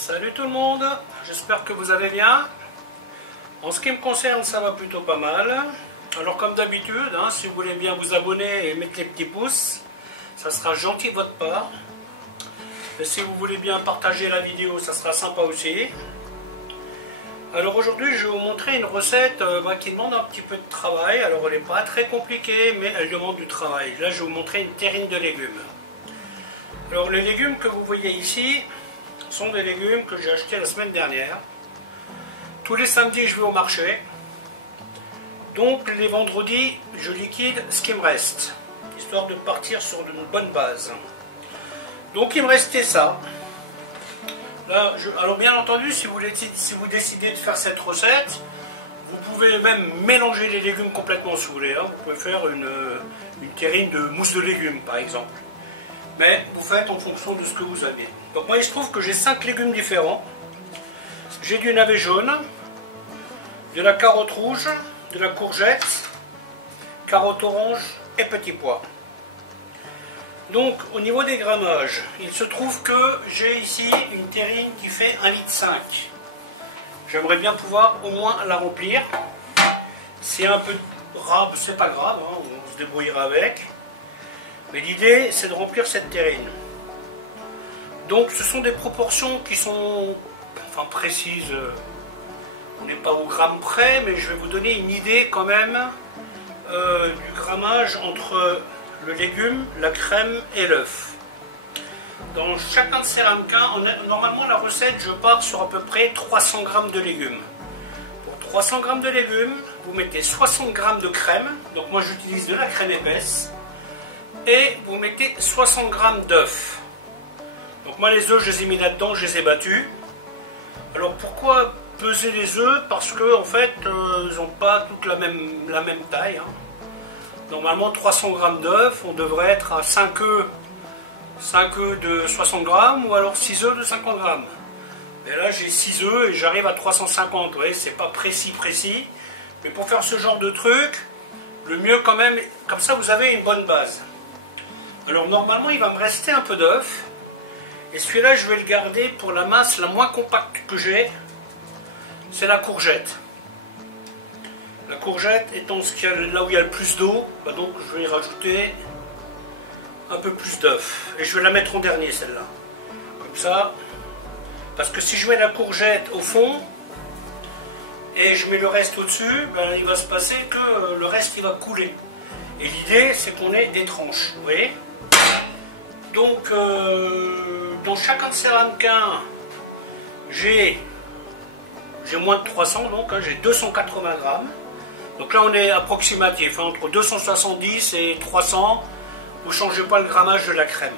Salut tout le monde, j'espère que vous allez bien. En ce qui me concerne, ça va plutôt pas mal. Alors comme d'habitude, si vous voulez bien vous abonner et mettre les petits pouces, ça sera gentil de votre part. Et si vous voulez bien partager la vidéo, ça sera sympa aussi. Alors aujourd'hui, je vais vous montrer une recette qui demande un petit peu de travail. Alors elle n'est pas très compliquée, mais elle demande du travail. Là, je vais vous montrer une terrine de légumes. Alors les légumes que vous voyez ici sont des légumes que j'ai achetés la semaine dernière. Tous les samedis, je vais au marché. Donc les vendredis, je liquide ce qui me reste, histoire de partir sur une bonne base. Donc il me restait ça. Là, alors bien entendu, si vous décidez de faire cette recette, vous pouvez même mélanger les légumes complètement si vous voulez. Vous pouvez faire une terrine de mousse de légumes par exemple. Mais vous faites en fonction de ce que vous avez. Donc moi il se trouve que j'ai 5 légumes différents. J'ai du navet jaune, de la carotte rouge, de la courgette, carotte orange et petits pois. Donc au niveau des grammages, il se trouve que j'ai ici une terrine qui fait 1,5 litre. J'aimerais bien pouvoir au moins la remplir. C'est un peu rare, c'est pas grave, on se débrouillera avec. Mais l'idée c'est de remplir cette terrine. Donc ce sont des proportions qui sont précises. On n'est pas au gramme près, mais je vais vous donner une idée quand même du grammage entre le légume, la crème et l'œuf. Dans chacun de ces ramequins, normalement la recette, je pars sur à peu près 300 g de légumes. Pour 300 g de légumes, vous mettez 60 g de crème, donc moi j'utilise de la crème épaisse, et vous mettez 60 g d'œufs. Donc moi les œufs, je les ai mis là-dedans, je les ai battus. Alors pourquoi peser les œufs? Parce que en fait, ils n'ont pas toute la même taille. Normalement 300 g d'œufs, on devrait être à 5 œufs de 60 g ou alors 6 œufs de 50 g. Et là j'ai 6 œufs et j'arrive à 350. Vous voyez, c'est pas précis. Mais pour faire ce genre de truc, le mieux quand même, comme ça vous avez une bonne base. Alors normalement il va me rester un peu d'œuf. Et celui-là je vais le garder pour la masse la moins compacte que j'ai. C'est la courgette. La courgette étant là où il y a le plus d'eau, donc je vais y rajouter un peu plus d'œuf. Et je vais la mettre en dernier celle-là. Comme ça. Parce que si je mets la courgette au fond et je mets le reste au-dessus, il va se passer que le reste il va couler. Et l'idée c'est qu'on ait des tranches. Vous voyez? Donc dans chacun de ces ramequins, j'ai moins de 300, donc j'ai 280 grammes. Donc là on est approximatif, entre 270 et 300, vous ne changez pas le grammage de la crème.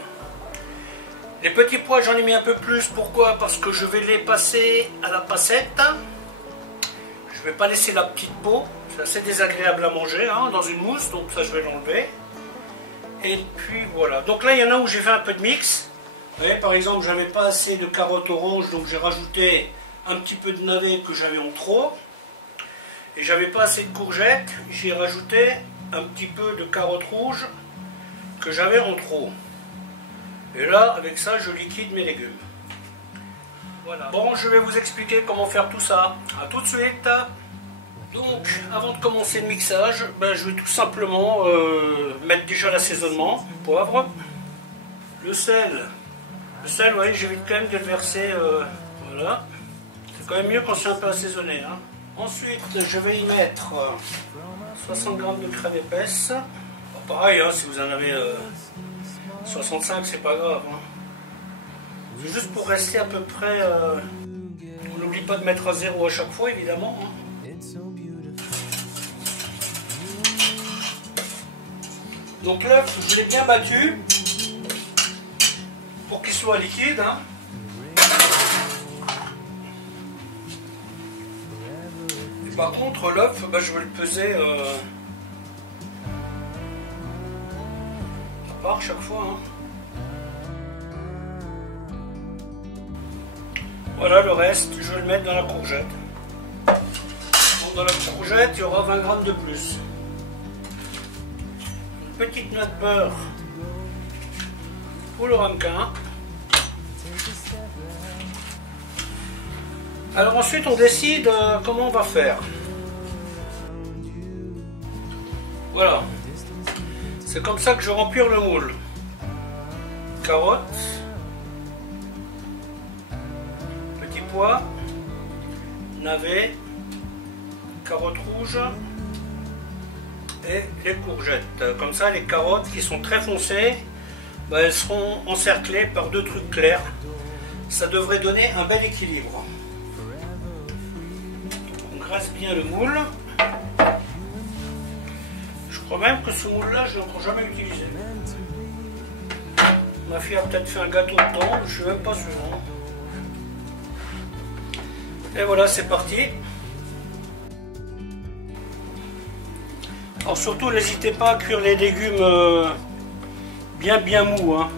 Les petits pois j'en ai mis un peu plus, pourquoi? Parce que je vais les passer à la passette. Je ne vais pas laisser la petite peau, c'est assez désagréable à manger dans une mousse, donc ça je vais l'enlever. Et puis voilà, donc là il y en a où j'ai fait un peu de mix. Vous voyez, par exemple j'avais pas assez de carottes orange, donc j'ai rajouté un petit peu de navet que j'avais en trop. Et j'avais pas assez de courgettes, j'ai rajouté un petit peu de carottes rouges que j'avais en trop. Et là, avec ça, je liquide mes légumes. Voilà. Bon, je vais vous expliquer comment faire tout ça. A tout de suite. Donc, avant de commencer le mixage, je vais tout simplement mettre déjà l'assaisonnement. Poivre, le sel. Le sel, vous voyez, j'évite quand même de le verser. Voilà. C'est quand même mieux quand c'est un peu assaisonné. Ensuite, je vais y mettre 60 g de crème épaisse. Pareil, si vous en avez 65, c'est pas grave. C'est juste pour rester à peu près. On n'oublie pas de mettre à 0 à chaque fois, évidemment. Donc l'œuf, je l'ai bien battu pour qu'il soit liquide. Par contre, l'œuf, je vais le peser à part chaque fois. Voilà, le reste, je vais le mettre dans la courgette. Donc, dans la courgette, il y aura 20 g de plus. Une petite noix de beurre pour le ramequin. Alors ensuite on décide comment on va faire. Voilà. C'est comme ça que je vais remplir le moule. Carottes, petits pois, navets, carottes rouges et les courgettes. Comme ça, les carottes qui sont très foncées, elles seront encerclées par deux trucs clairs. Ça devrait donner un bel équilibre. On graisse bien le moule. Je crois même que ce moule-là, je ne l'ai encore jamais utilisé. Ma fille a peut-être fait un gâteau dedans, je ne suis même pas sûr. Et voilà, c'est parti. Alors surtout, n'hésitez pas à cuire les légumes bien mous. Hein.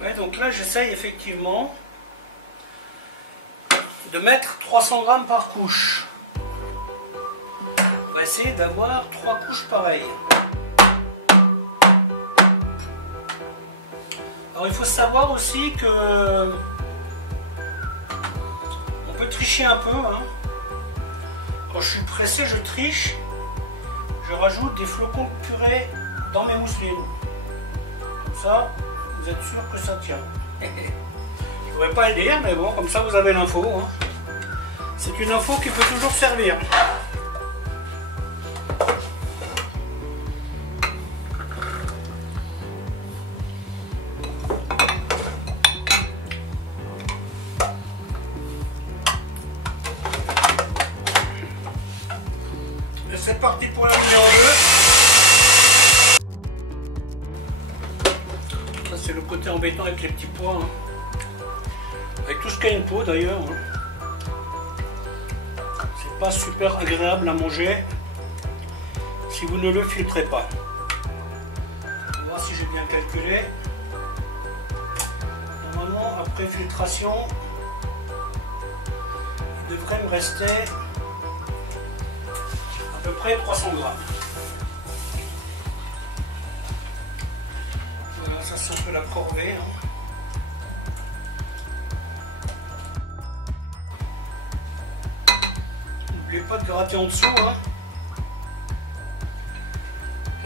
Ouais, donc là, j'essaye effectivement de mettre 300 grammes par couche. On va essayer d'avoir 3 couches pareilles. Alors il faut savoir aussi que on peut tricher un peu. Hein. Quand je suis pressé, je triche. Je rajoute des flocons de purée dans mes mousselines. Comme ça, vous êtes sûr que ça tient. Je ne pourrais pas le dire, mais bon, comme ça vous avez l'info. Hein. C'est une info qui peut toujours servir. C'est parti pour la numéro 2. Ça c'est le côté embêtant avec les petits pois. Hein. Avec tout ce qui a une peau d'ailleurs. Hein. C'est pas super agréable à manger si vous ne le filtrez pas. On va voir si j'ai bien calculé. Normalement après filtration, il devrait me rester à peu près 300 grammes. Voilà, ça c'est un peu la corvée. Hein. N'oubliez pas de gratter en dessous. Hein.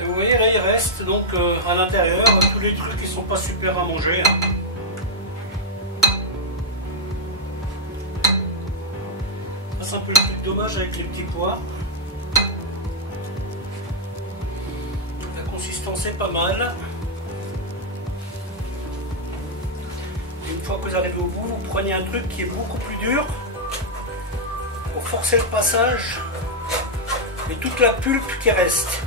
Et vous voyez là il reste donc à l'intérieur tous les trucs qui sont pas super à manger. Hein. Ça c'est un peu le truc dommage avec les petits pois. C'est pas mal. Et une fois que vous arrivez au bout, vous prenez un truc qui est beaucoup plus dur pour forcer le passage et toute la pulpe qui reste.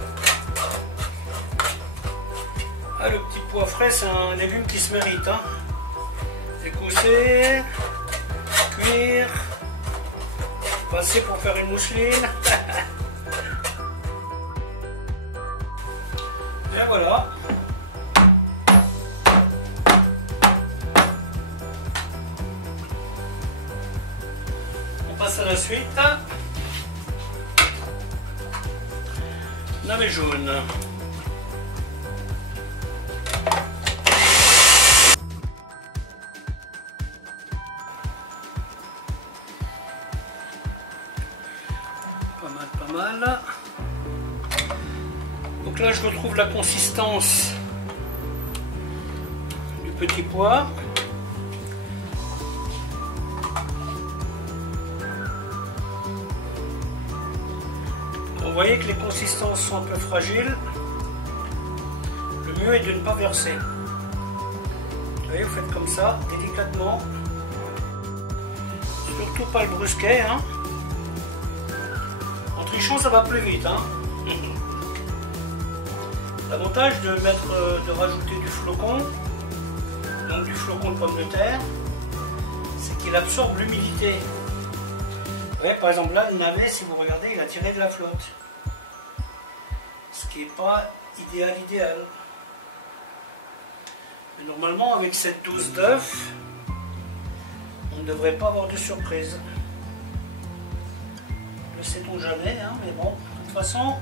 Ah, le petit pois frais, c'est un légume qui se mérite. Hein. Écousser, cuire, passer pour faire une mousseline. Et voilà. On passe à la suite. Navet jaune. Pas mal. Donc là, je retrouve la consistance du petit pois. Vous voyez que les consistances sont un peu fragiles. Le mieux est de ne pas verser. Vous voyez, vous faites comme ça, délicatement. Surtout pas le brusquet. Hein. En trichant, ça va plus vite. Hein. L'avantage de rajouter du flocon, donc du flocon de pomme de terre, c'est qu'il absorbe l'humidité. Vous voyez, par exemple là, le navet, si vous regardez, il a tiré de la flotte. Ce qui n'est pas idéal. Mais normalement, avec cette dose d'œuf, on ne devrait pas avoir de surprise. Le sait-on jamais, hein, mais bon, de toute façon,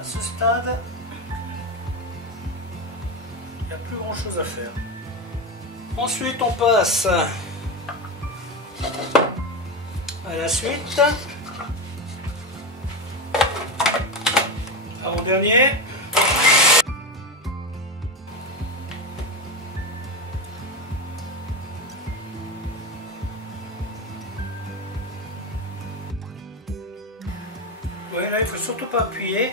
à ce stade, il n'y a plus grand chose à faire. Ensuite on passe à la suite. Avant-dernier. Ouais, là il faut surtout pas appuyer.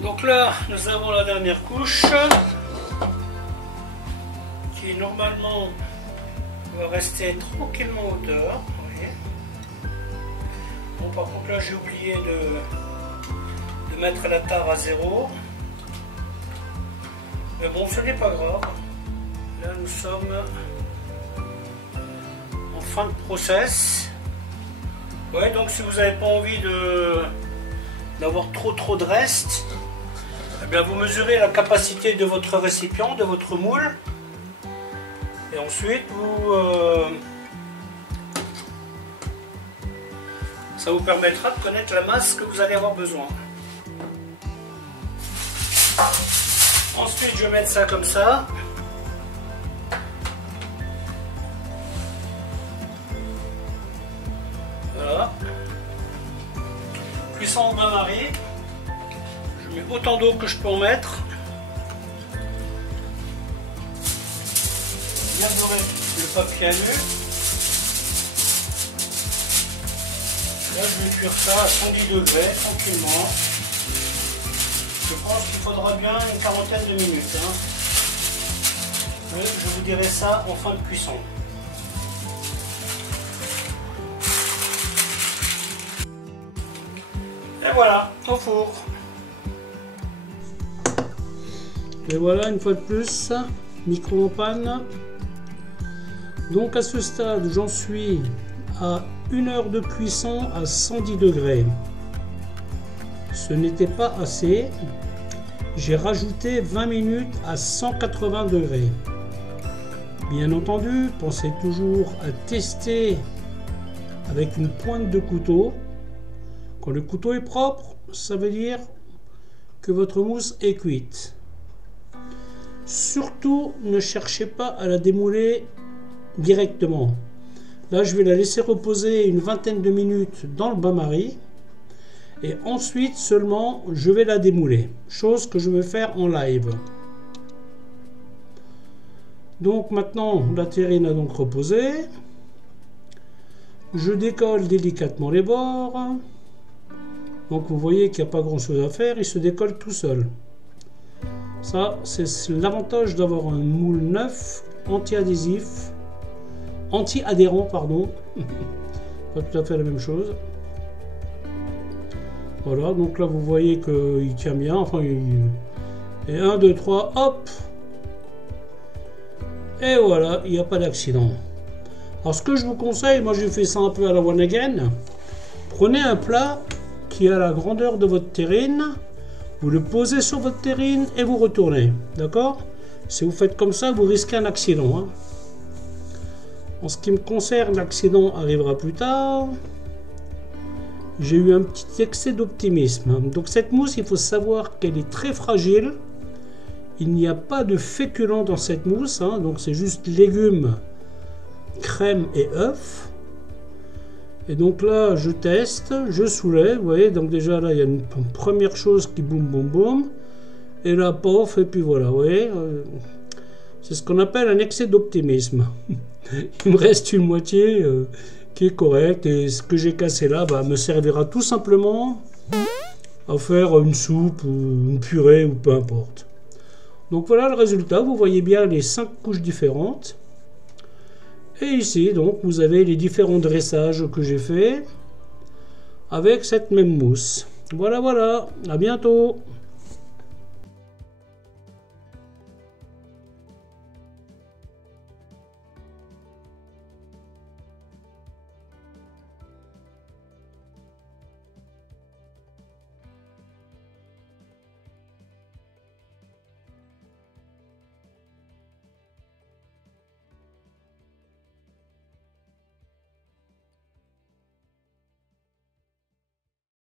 Donc là, nous avons la dernière couche qui normalement va rester tranquillement en hauteur. Vous voyez. Bon, par contre là, j'ai oublié de mettre la tare à 0. Mais bon, ce n'est pas grave. Là, nous sommes en fin de process. Ouais, donc si vous n'avez pas envie d'avoir trop de reste, eh bien vous mesurez la capacité de votre récipient, de votre moule, et ensuite ça vous permettra de connaître la masse que vous allez avoir besoin. Ensuite je vais mettre ça comme ça. Voilà. Cuisson au bain-marie. Je mets autant d'eau que je peux en mettre. Bien dorer le papier à nu. Là je vais cuire ça à 110 degrés tranquillement. Je pense qu'il faudra bien une quarantaine de minutes. Hein. Mais je vous dirai ça en fin de cuisson. Et voilà, au four. Et voilà, une fois de plus, micro en panne. Donc à ce stade, j'en suis à 1 heure de cuisson à 110 degrés. Ce n'était pas assez. J'ai rajouté 20 minutes à 180 degrés. Bien entendu, pensez toujours à tester avec une pointe de couteau. Quand le couteau est propre, ça veut dire que votre mousse est cuite. Surtout, ne cherchez pas à la démouler directement. Là, je vais la laisser reposer une vingtaine de minutes dans le bain-marie. Et ensuite seulement, je vais la démouler. Chose que je vais faire en live. Donc maintenant, la terrine a donc reposé. Je décolle délicatement les bords. Donc vous voyez qu'il n'y a pas grand chose à faire, il se décolle tout seul. Ça, c'est l'avantage d'avoir un moule neuf, anti-adhésif, anti-adhérent, pardon. Pas tout à fait la même chose. Voilà, donc là vous voyez qu'il tient bien. Enfin, et 1, 2, 3, hop. Et voilà, il n'y a pas d'accident. Alors ce que je vous conseille, moi j'ai fait ça un peu à la one again. Prenez un plat qui a la grandeur de votre terrine, vous le posez sur votre terrine et vous retournez, d'accord? Si vous faites comme ça, vous risquez un accident. Hein. En ce qui me concerne, l'accident arrivera plus tard. J'ai eu un petit excès d'optimisme. Donc cette mousse, il faut savoir qu'elle est très fragile. Il n'y a pas de féculent dans cette mousse, hein, donc c'est juste légumes, crème et œufs. Et donc là, je teste, je soulève, vous voyez, donc déjà là, il y a une première chose qui boum, boum, boum. Et là, pof, et puis voilà, vous voyez. C'est ce qu'on appelle un excès d'optimisme. Il me reste une moitié qui est correcte, et ce que j'ai cassé là, me servira tout simplement à faire une soupe, ou une purée, ou peu importe. Donc voilà le résultat, vous voyez bien les 5 couches différentes. Et ici, donc, vous avez les différents dressages que j'ai fait avec cette même mousse. Voilà, voilà, à bientôt.